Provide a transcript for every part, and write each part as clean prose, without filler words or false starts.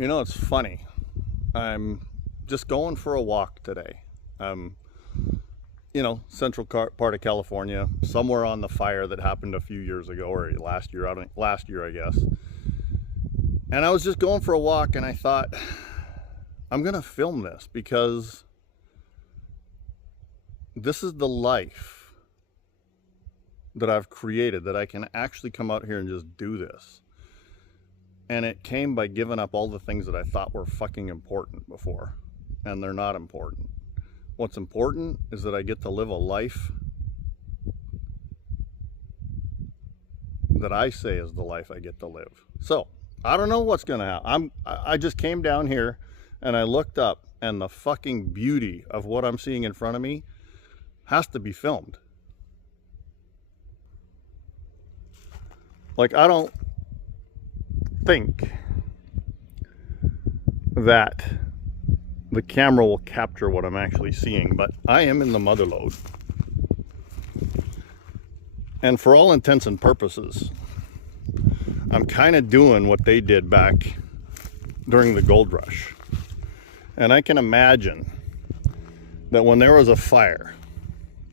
You know, it's funny. I'm just going for a walk today. Central part of California, somewhere on the fire that happened a few years ago, or last year, I guess. And I was just going for a walk and I thought, I'm gonna film this because this is the life that I've created, that I can actually come out here and just do this. And it came by giving up all the things that I thought were fucking important before. And they're not important. What's important is that I get to live a life that I say is the life I get to live. So, I don't know what's gonna happen. I just came down here and I looked up, and the fucking beauty of what I'm seeing in front of me has to be filmed. Like, I don't think that the camera will capture what I'm actually seeing, but I am in the Mother Lode. And for all intents and purposes, I'm kind of doing what they did back during the gold rush. And I can imagine that when there was a fire,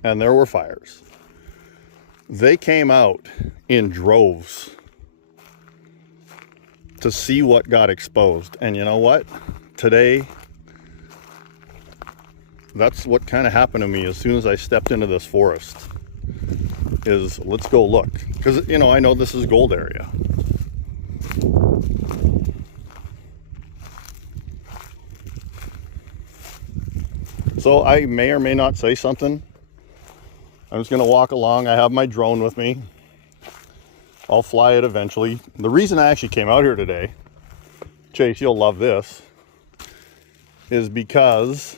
and there were fires, they came out in droves to see what got exposed. And you know what? Today, that's what kind of happened to me as soon as I stepped into this forest, is let's go look. Because, I know this is gold area. So I may or may not say something. I'm just going to walk along. I have my drone with me. I'll fly it eventually. The reason I actually came out here today, Chase, you'll love this, is because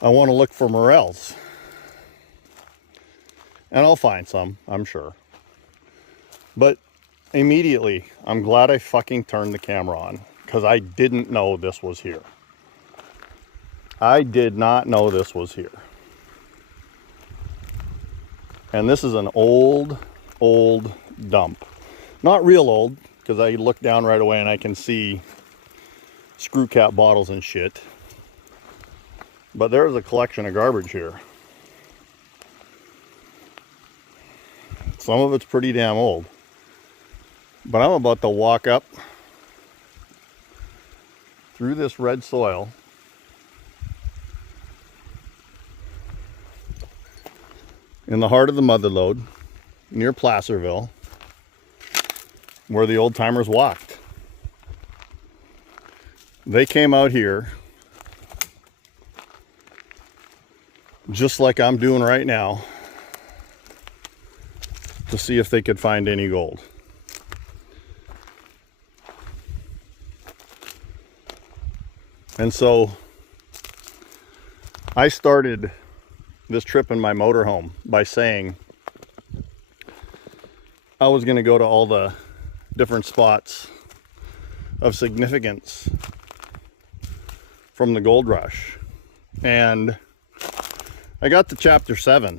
I want to look for morels. And I'll find some, I'm sure. But immediately, I'm glad I fucking turned the camera on, because I didn't know this was here. I did not know this was here. And this is an old dump. Not real old, because I look down right away and I can see screw cap bottles and shit. But there's a collection of garbage here. Some of it's pretty damn old. But I'm about to walk up through this red soil in the heart of the Mother Lode, near Placerville, where the old timers walked. They came out here just like I'm doing right now to see if they could find any gold. And so I started this trip in my motorhome by saying I was going to go to all the different spots of significance from the gold rush. And I got to chapter 7.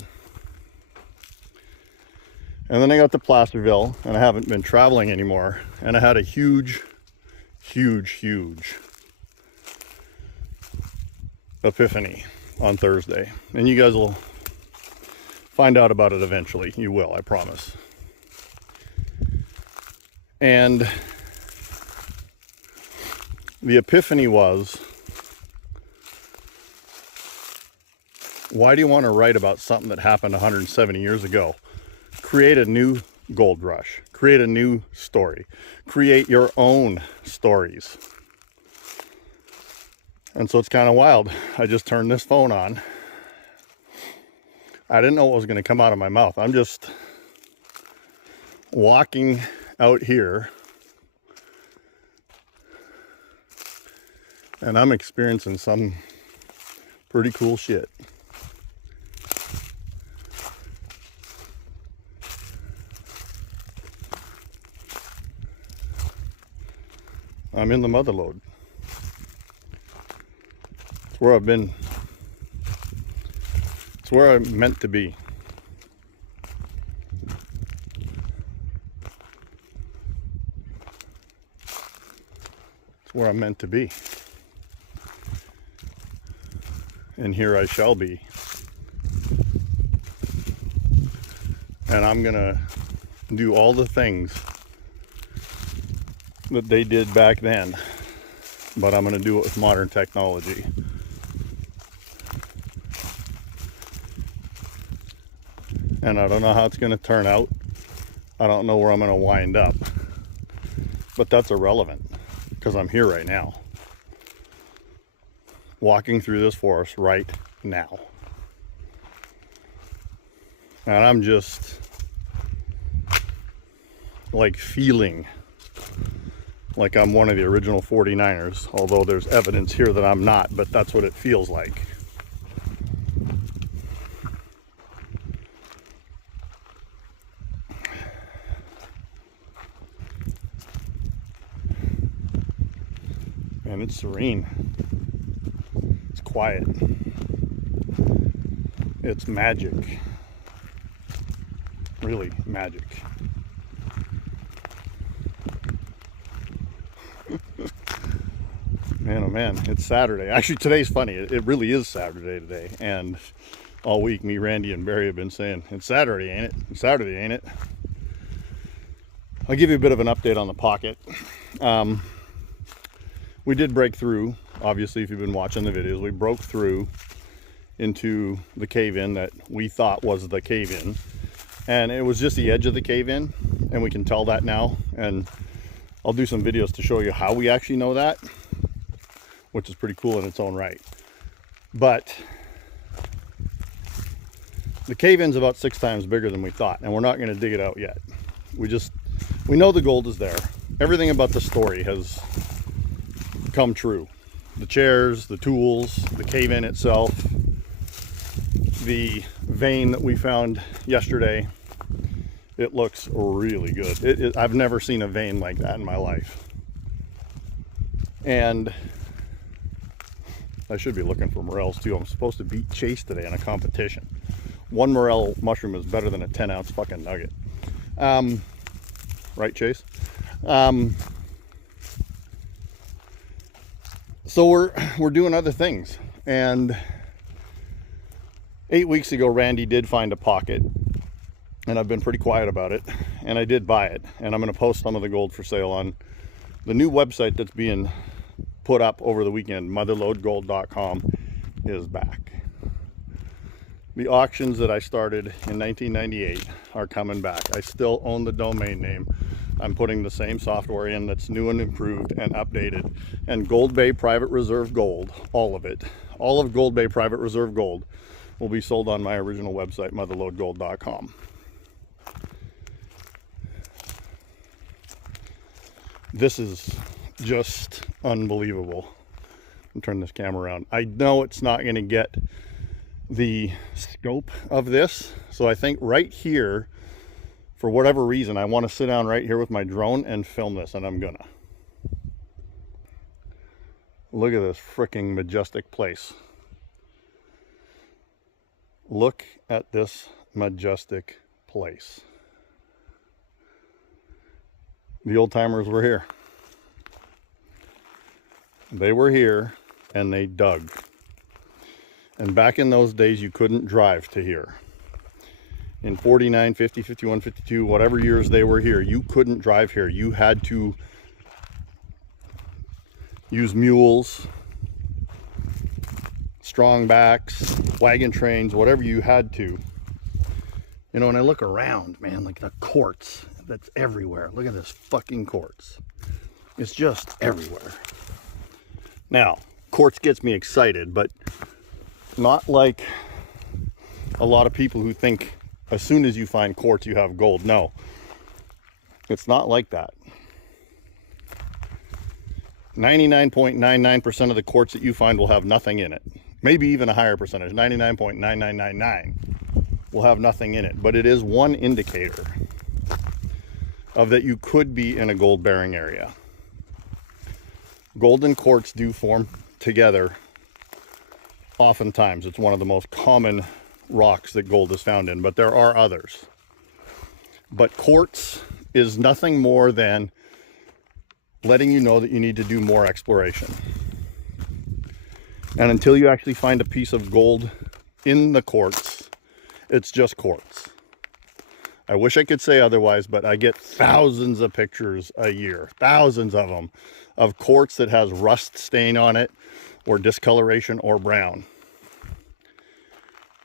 And then I got to Placerville, and I haven't been traveling anymore. And I had a huge epiphany on Thursday. And you guys will find out about it eventually. You will, I promise. And the epiphany was, why do you want to write about something that happened 170 years ago? Create a new gold rush. Create a new story. Create your own stories. And so it's kind of wild. I just turned this phone on. I didn't know what was going to come out of my mouth. I'm just walking out here and I'm experiencing some pretty cool shit. I'm in the Mother Lode. It's where I've been. It's where I'm meant to be. where I'm meant to be. And here I shall be. And I'm gonna do all the things that they did back then, but I'm gonna do it with modern technology. And I don't know how it's gonna turn out. I don't know where I'm gonna wind up, but that's irrelevant because I'm here right now, walking through this forest right now. And I'm just like feeling like I'm one of the original 49ers, although there's evidence here that I'm not, but that's what it feels like. And it's serene. It's quiet. It's magic. Really magic. Man, oh man, it's Saturday. Actually, today's funny. It really is Saturday today. And all week, me, Randy, and Barry have been saying, it's Saturday, ain't it? It's Saturday, ain't it? I'll give you a bit of an update on the pocket. We did break through, obviously, if you've been watching the videos, we broke through into the cave-in that we thought was the cave-in. And it was just the edge of the cave-in, and we can tell that now. And I'll do some videos to show you how we actually know that, which is pretty cool in its own right. But the cave-in's about 6 times bigger than we thought, and we're not going to dig it out yet. We know the gold is there. Everything about the story has come true. The chairs, the tools, the cave-in itself, the vein that we found yesterday. It looks really good. I've never seen a vein like that in my life. And I should be looking for morels too. I'm supposed to beat Chase today in a competition. 1 morel mushroom is better than a 10-ounce fucking nugget. Right, Chase? So we're doing other things. And 8 weeks ago, Randy did find a pocket, and I've been pretty quiet about it, and I did buy it, and I'm going to post some of the gold for sale on the new website that's being put up over the weekend. motherlodegold.com is back. The auctions that I started in 1998 are coming back. I still own the domain name. I'm putting the same software in that's new and improved and updated. And Gold Bay Private Reserve Gold, all of it, all of Gold Bay Private Reserve Gold will be sold on my original website, motherlodegold.com. This is just unbelievable. I'll turn this camera around. I know it's not going to get the scope of this, so I think right here, for whatever reason, I want to sit down right here with my drone and film this, and I'm gonna. Look at this freaking majestic place. Look at this majestic place. The old timers were here. They were here and they dug. And back in those days, you couldn't drive to here. In 49, 50, 51, 52, whatever years they were here, you couldn't drive here. You had to use mules, strong backs, wagon trains, whatever you had to. You know, and I look around, man, like the quartz that's everywhere. Look at this fucking quartz. It's just everywhere. Now, quartz gets me excited, but not like a lot of people who think as soon as you find quartz, you have gold. No, it's not like that. 99.99% of the quartz that you find will have nothing in it. Maybe even a higher percentage, 99.9999 will have nothing in it. But it is one indicator of that you could be in a gold bearing area. Gold and quartz do form together oftentimes. It's one of the most common rocks that gold is found in, but there are others. But quartz is nothing more than letting you know that you need to do more exploration. And until you actually find a piece of gold in the quartz, it's just quartz. I wish I could say otherwise, but I get thousands of pictures a year, thousands of them, of quartz that has rust stain on it, or discoloration, or brown.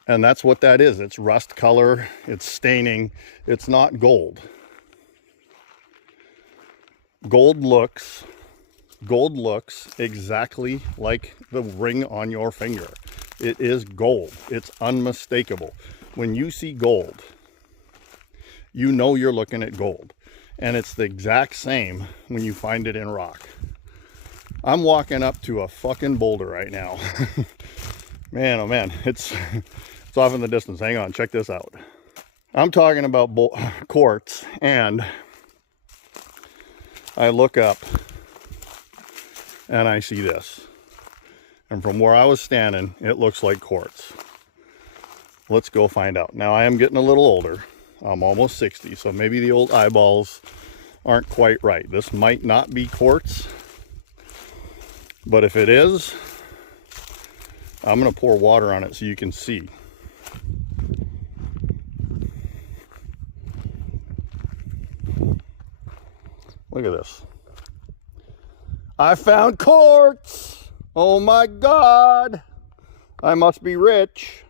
And that's what that is. It's rust color, it's staining, it's not gold. Gold looks exactly like the ring on your finger. It is gold. It's unmistakable. When you see gold, you know you're looking at gold. And it's the exact same when you find it in rock. I'm walking up to a fucking boulder right now. Man, oh man, it's off in the distance. Hang on, check this out. I'm talking about quartz, and I look up and I see this. And from where I was standing, it looks like quartz. Let's go find out. Now, I am getting a little older. I'm almost 60, so maybe the old eyeballs aren't quite right. This might not be quartz, but if it is, I'm going to pour water on it so you can see. Look at this. I found quartz! Oh my God! I must be rich.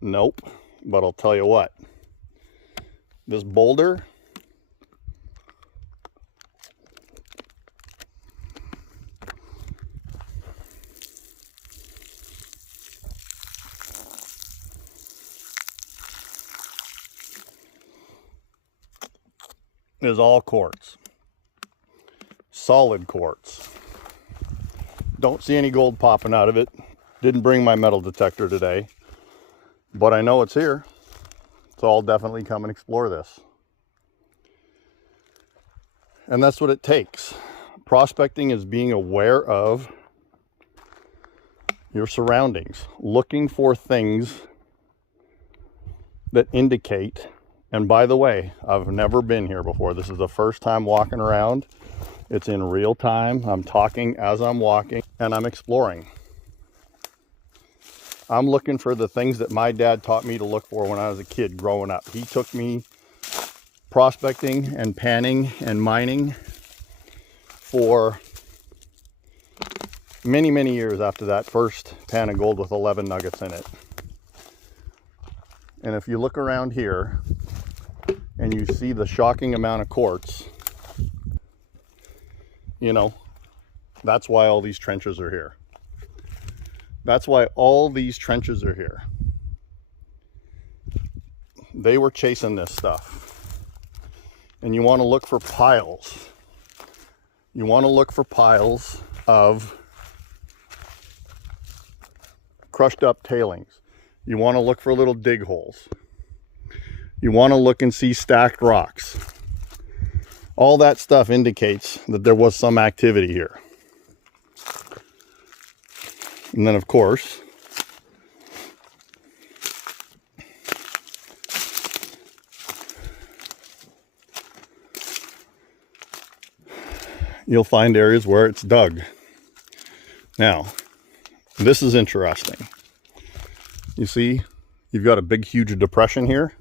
Nope, but I'll tell you what. This boulder is all quartz. Solid quartz. Don't see any gold popping out of it. Didn't bring my metal detector today, but I know it's here. So I'll definitely come and explore this. And that's what it takes. Prospecting is being aware of your surroundings, looking for things that indicate. And by the way, I've never been here before. This is the first time walking around. It's in real time. I'm talking as I'm walking, and I'm exploring. I'm looking for the things that my dad taught me to look for when I was a kid growing up. He took me prospecting and panning and mining for many, many years after that first pan of gold with 11 nuggets in it. And if you look around here and you see the shocking amount of quartz, you know, that's why all these trenches are here. That's why all these trenches are here. They were chasing this stuff. And you want to look for piles. You want to look for piles of crushed up tailings. You want to look for little dig holes. You want to look and see stacked rocks. All that stuff indicates that there was some activity here. And then, of course, you'll find areas where it's dug. Now, this is interesting. You see, you've got a big, huge depression here,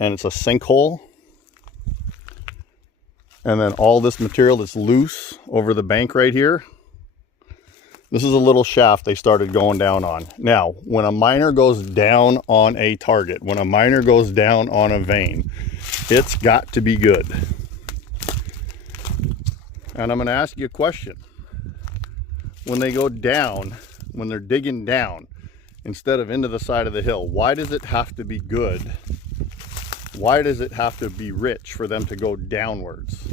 and it's a sinkhole. And then all this material that's loose over the bank right here. This is a little shaft they started going down on. Now, when a miner goes down on a target, when a miner goes down on a vein, it's got to be good. And I'm going to ask you a question. When they go down, when they're digging down, instead of into the side of the hill, why does it have to be good? Why does it have to be rich for them to go downwards?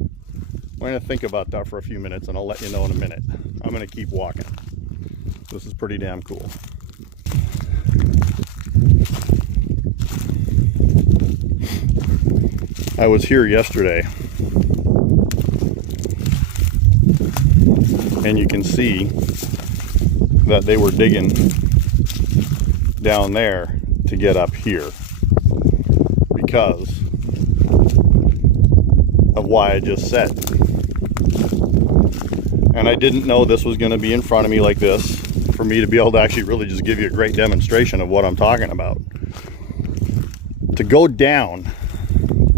I'm going to think about that for a few minutes, and I'll let you know in a minute. I'm going to keep walking. This is pretty damn cool. I was here yesterday, and you can see that they were digging down there to get up here, because of why I just said. And I didn't know this was going to be in front of me like this for me to be able to actually really just give you a great demonstration of what I'm talking about. To go down,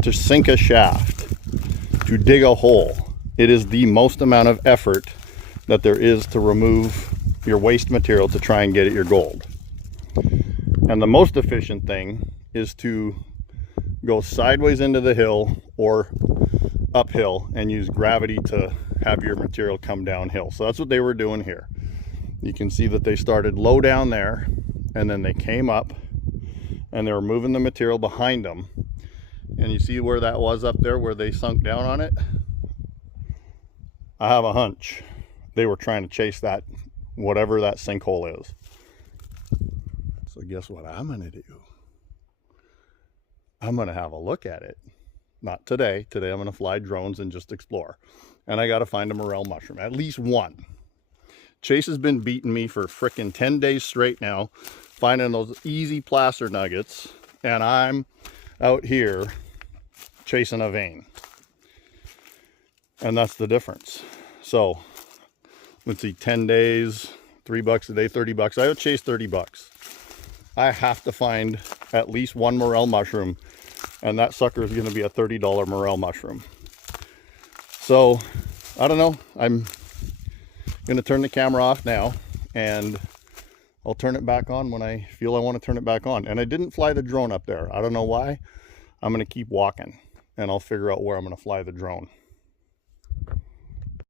to sink a shaft, to dig a hole, it is the most amount of effort that there is to remove your waste material to try and get at your gold. And the most efficient thing is to go sideways into the hill or uphill and use gravity to have your material come downhill. So that's what they were doing here. You can see that they started low down there, and then they came up and they were moving the material behind them. And you see where that was up there, where they sunk down on it? I have a hunch they were trying to chase that, whatever that sinkhole is. So guess what I'm gonna do? I'm gonna have a look at it. Not today. Today I'm gonna fly drones and just explore. And I gotta find a morel mushroom, at least one. Chase has been beating me for frickin' 10 days straight now, finding those easy placer nuggets, and I'm out here chasing a vein. And that's the difference. So let's see, 10 days, $3 a day, 30 bucks. I would chase 30 bucks. I have to find at least one morel mushroom, and that sucker is going to be a $30 morel mushroom. So I don't know. I'm going to turn the camera off now, and I'll turn it back on when I feel I want to turn it back on. And I didn't fly the drone up there. I don't know why. I'm going to keep walking, and I'll figure out where I'm going to fly the drone.